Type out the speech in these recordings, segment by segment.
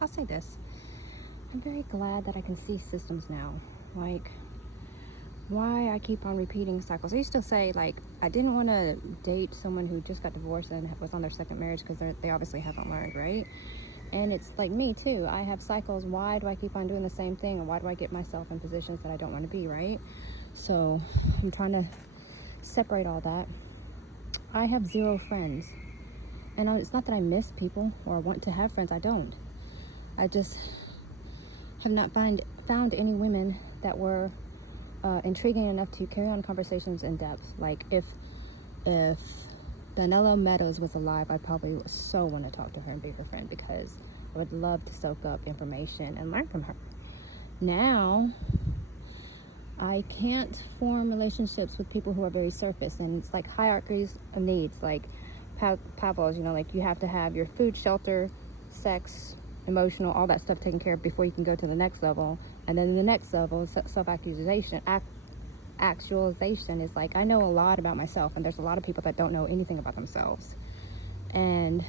I'll say this. I'm very glad that I can see systems now. Like, why I keep on repeating cycles. I used to say, like, I didn't want to date someone who just got divorced and was on their second marriage because they obviously haven't learned, right? And it's like me too. I have cycles. Why do I keep on doing the same thing? And why do I get myself in positions that I don't want to be, right? So I'm trying to separate all that. I have 0 friends. And it's not that I miss people or want to have friends. I don't. I just have not found any women that were intriguing enough to carry on conversations in depth. Like if Danella Meadows was alive, I probably would so want to talk to her and be her friend, because I would love to soak up information and learn from her. Now, I can't form relationships with people who are very surface, and it's like hierarchies of needs, like Pavlov's, like you have to have your food, shelter, sex, emotional, all that stuff taken care of before you can go to the next level. And then the next level is self-actualization. Actualization is like, I know a lot about myself, and there's a lot of people that don't know anything about themselves. And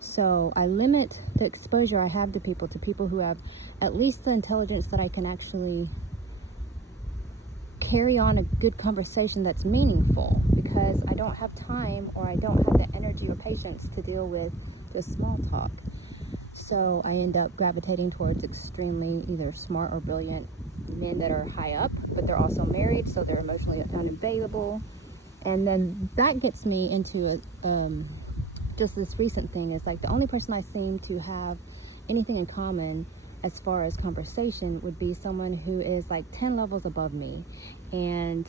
so I limit the exposure I have to people who have at least the intelligence that I can actually carry on a good conversation that's meaningful, because I don't have time, or I don't have the energy or patience to deal with the small talk. So I end up gravitating towards extremely either smart or brilliant men that are high up, but they're also married, so they're emotionally unavailable. And then that gets me into just this recent thing is like the only person I seem to have anything in common as far as conversation would be someone who is like 10 levels above me. And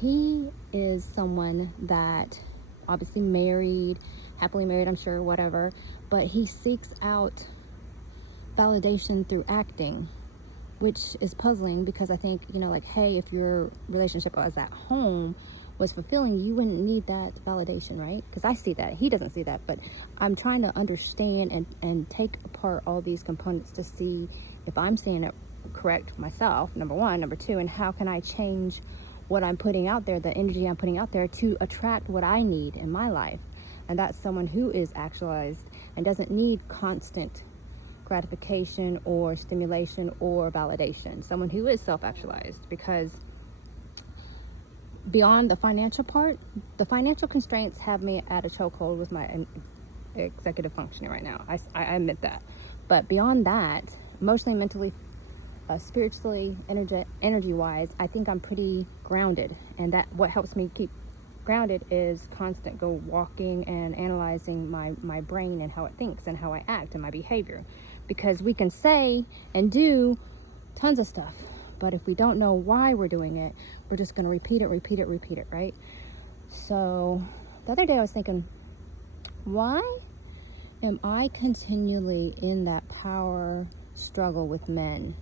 he is someone that obviously married, happily married, I'm sure, whatever, but he seeks out validation through acting, which is puzzling, because I think, like, hey, if your relationship was at home was fulfilling, you wouldn't need that validation, right? Because I see that. He doesn't see that, but I'm trying to understand and take apart all these components to see if I'm seeing it correct myself, number one. Number two, and how can I change what I'm putting out there, the energy I'm putting out there, to attract what I need in my life. And that's someone who is actualized and doesn't need constant gratification or stimulation or validation. Someone who is self-actualized, because beyond the financial part, the financial constraints have me at a chokehold with my executive functioning right now. I admit that. But beyond that, emotionally, mentally, spiritually, energy-wise, I think I'm pretty grounded. And that what helps me keep grounded is constant walking and analyzing my brain and how it thinks and how I act and my behavior. Because we can say and do tons of stuff, but if we don't know why we're doing it, we're just going to repeat it, right? So the other day I was thinking, why am I continually in that power struggle with men?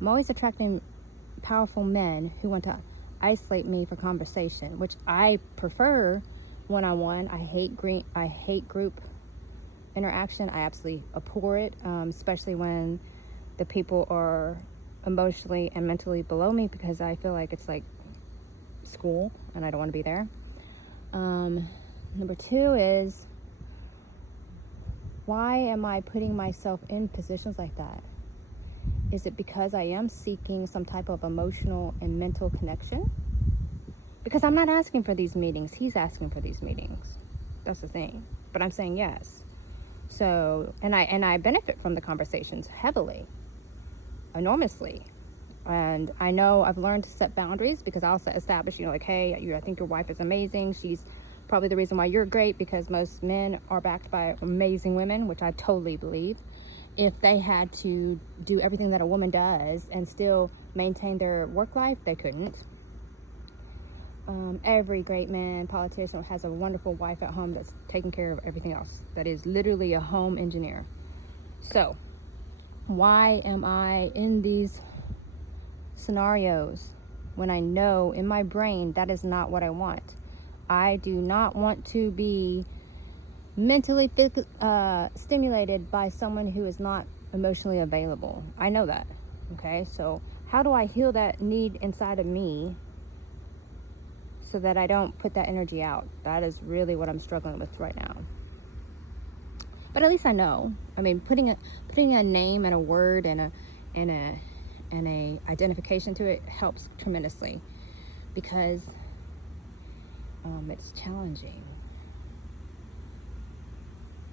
I'm always attracting powerful men who want to isolate me for conversation, which I prefer one-on-one. I hate group interaction. I absolutely abhor it, especially when the people are emotionally and mentally below me, because I feel like it's like school and I don't want to be there. Number two is, why am I putting myself in positions like that? Is it because I am seeking some type of emotional and mental connection? Because I'm not asking for these meetings. He's asking for these meetings. That's the thing. But I'm saying yes. So, and I benefit from the conversations heavily, enormously. And I know I've learned to set boundaries, because I'll establish, like, hey, I think your wife is amazing. She's probably the reason why you're great, because most men are backed by amazing women, which I totally believe. If they had to do everything that a woman does and still maintain their work life, they couldn't. Every great man, politician, has a wonderful wife at home that's taking care of everything else. That is literally a home engineer. So, why am I in these scenarios when I know in my brain that is not what I want? I do not want to be mentally stimulated by someone who is not emotionally available. I know that. Okay, so how do I heal that need inside of me so that I don't put that energy out? That is really what I'm struggling with right now. but at least I know. I mean, putting a name and a word and a identification to it helps tremendously, because it's challenging.